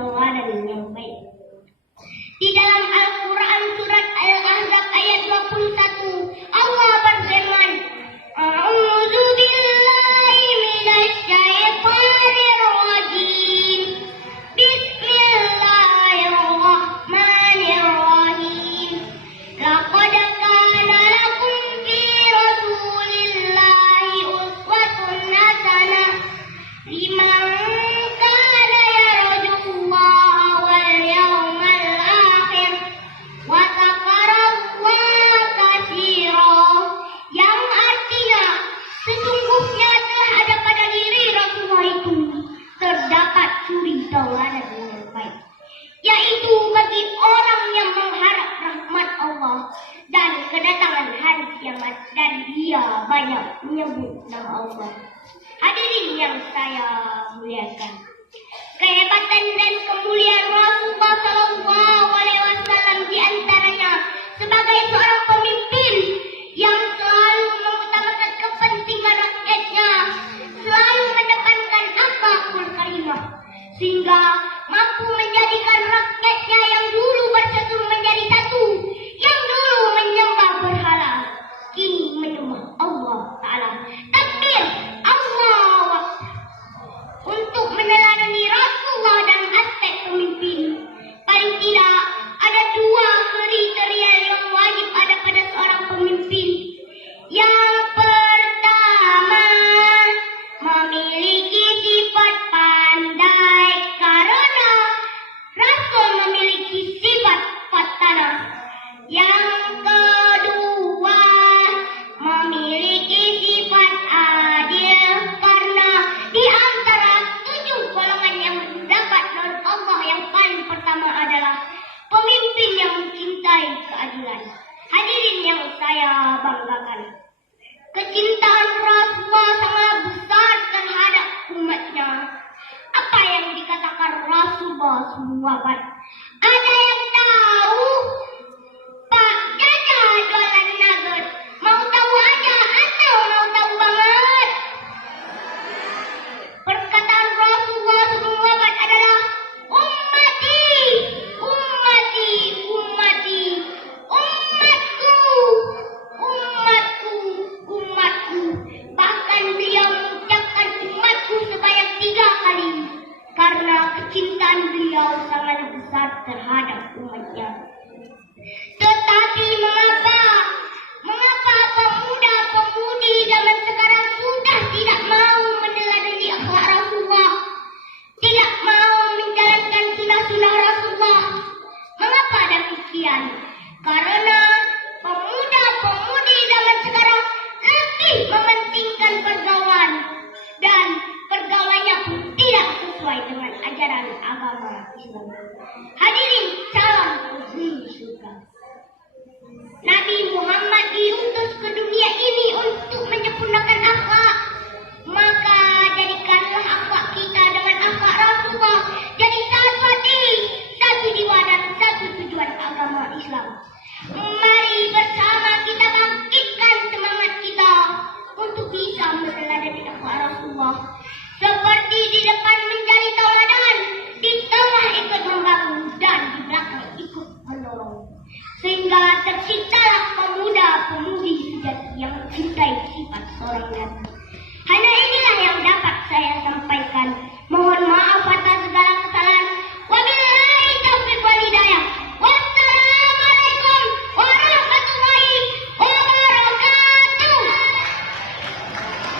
tauladan yang baik. Di dalam Al-Quran surat Al-Ahzab ayat 21, Allah berfirman, A'udzu billahi minasy syaithanir rajim. Bismillahirrahmanirrahim. Laqad kana lakum fi Rasulillahi uswatun hasanah liman kana yarjullaha wal yawmal akhir wa dzakarallaha katsiran, yang artinya sesungguhnya terhadap pada diri Rasulullah itu terdapat suri tauladan yang baik, yaitu bagi orang yang mengharap rahmat Allah dan kedatangan hari kiamat, dan dia banyak menyebut nama Allah. Hadirin yang saya muliakan, kehebatan dan kemuliaan Rasulullah SAW di antaranya sebagai seorang pemimpin yang selalu mengutamakan kepentingan rakyatnya, selalu mendepankan akhlakul karimah, sehingga mampu menjadikan rakyatnya yang dulu bersatu menjadi satu, yang dulu menyembah berhala kini menyembah Allah Ta'ala. Takbir, Allahu Akbar. Untuk meneladani Rasulullah dalam aspek pemimpin, paling tidak ada dua kriteria yang wajib ada pada seorang pemimpin. Yang pertama, memiliki sifat pandai, karena Rasul memiliki sifat fatanah. Yang kedua, memiliki sifat adil, karena di antara 7 golongan yang mendapat dari Allah yang paling pertama adalah pemimpin yang mencintai keadilan. Hadirin yang saya banggakan, kecintaan Rasulullah sangat besar terhadap umatnya. Apa yang dikatakan Rasulullah SAW? Ada yang tahu? Pak Jaja jualan nugget. Mau tahu aja atau mau tahu banget? Perkataan Rasulullah SAW adalah ummati, ummati, ummati, umatku, umatku, umatku. Bahkan beliau mengucapkan umatku sebanyak 3 kali karena kecintaan beliau sangat besar terhadap umatnya. Tetapi mengapa pemuda-pemudi zaman sekarang sudah tidak mau meneladani akhlak Rasulullah, tidak mau menjalankan sunnah-sunnah Rasulullah? Mengapa demikian? Karena pemuda-pemudi zaman sekarang lebih mementingkan pergaulan, dan pergaulannya pun tidak sesuai dengan ajaran agama Islam. Hadirin calon penghuni surga, Nabi Muhammad diutus ke dunia ini untuk menyempurnakan akhlak. Maka jadikanlah akhlak kita dengan akhlak Rasulullah jadi satu hati, satu jiwa, dan satu tujuan agama Islam. Mari bersama kita bangkitkan semangat kita untuk bisa meneladani akhlak Rasulullah, seperti di depan menjadi tauladan, di tengah ikut membangun, dan di belakang ikut menolong, sehingga tercipta